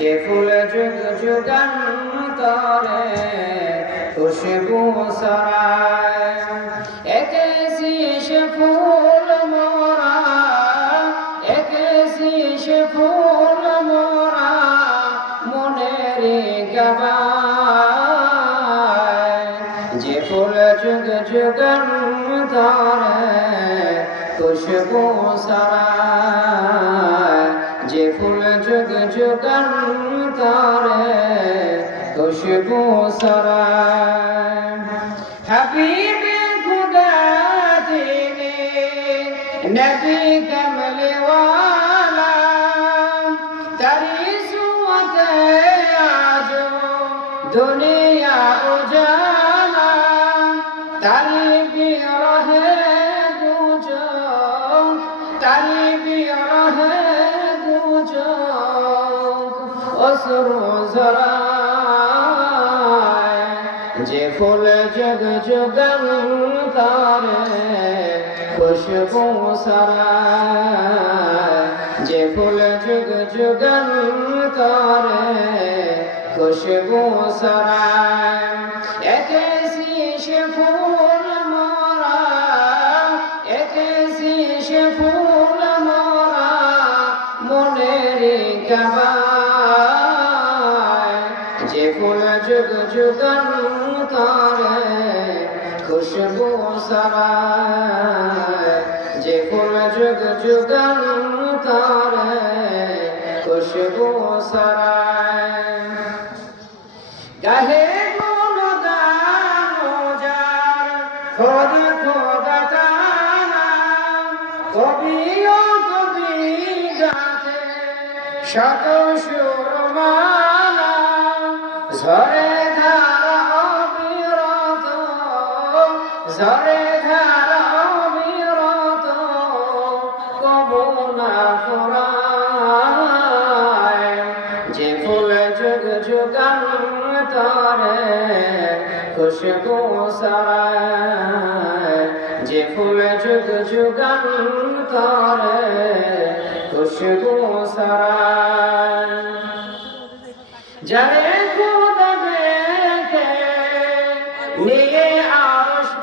যে ফুল যুগ যুগান্তরে খুশবু সরায় একে শীষ ফুল মোরা একে শীষ ফুল মোরা, মনের গবায়। যে ফুল যুগ যুগান্তরে খুশবু সরায় যে ফুল যুগ যুগান্তরে খুশবু সরায় হাবিব খুদা দিনে নবী কমলে वाला তারি সুয়াতে আজো দুনিয়া উজালা। তারি বিরহে গুজো তারি বিরহে গুজো অসরু জরায় খুশবু সরায় যে ফুল যুগ যুগন তারে খুশবু সরায় একে শীষ ফুল মোরা একে শীষ ফুল মোরা, মনের কাবায়। যে ফুল যুগ যুগন তারে খুশবু সরায় যে ফুল যুগ যুগন তারে খুশবু সরায় গাহে খোদ খোদ তারা কবিও কবি গাছে শত সুর ঝরে ঝরে ধারা অবিরত কবু না ফুরায়। যে ফুল যুগ যুগান খুশবু সরায়। যে ফুল যুগ যুগান খুশবু সরায়। যারে খুদা দেখে নিয়ে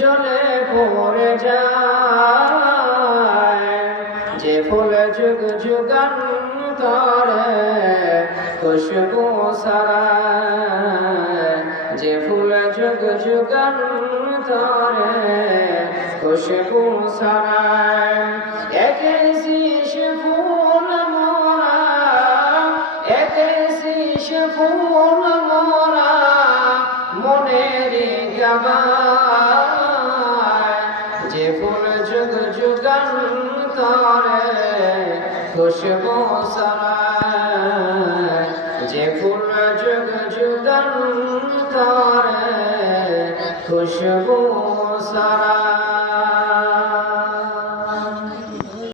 জলে পড়ে যায়। যে ফুল যুগ যুগান তারে খুশবু সরায় যে ফুল যুগ যুগান তারে খুশবু সরায় একে শীষ ফুল মোরা, একে শীষ ফুল মোরা। মনের গাবায় তারে খুশবু সরায়। যে ফুল যুগ যুগান তারে খুশবু সরায়।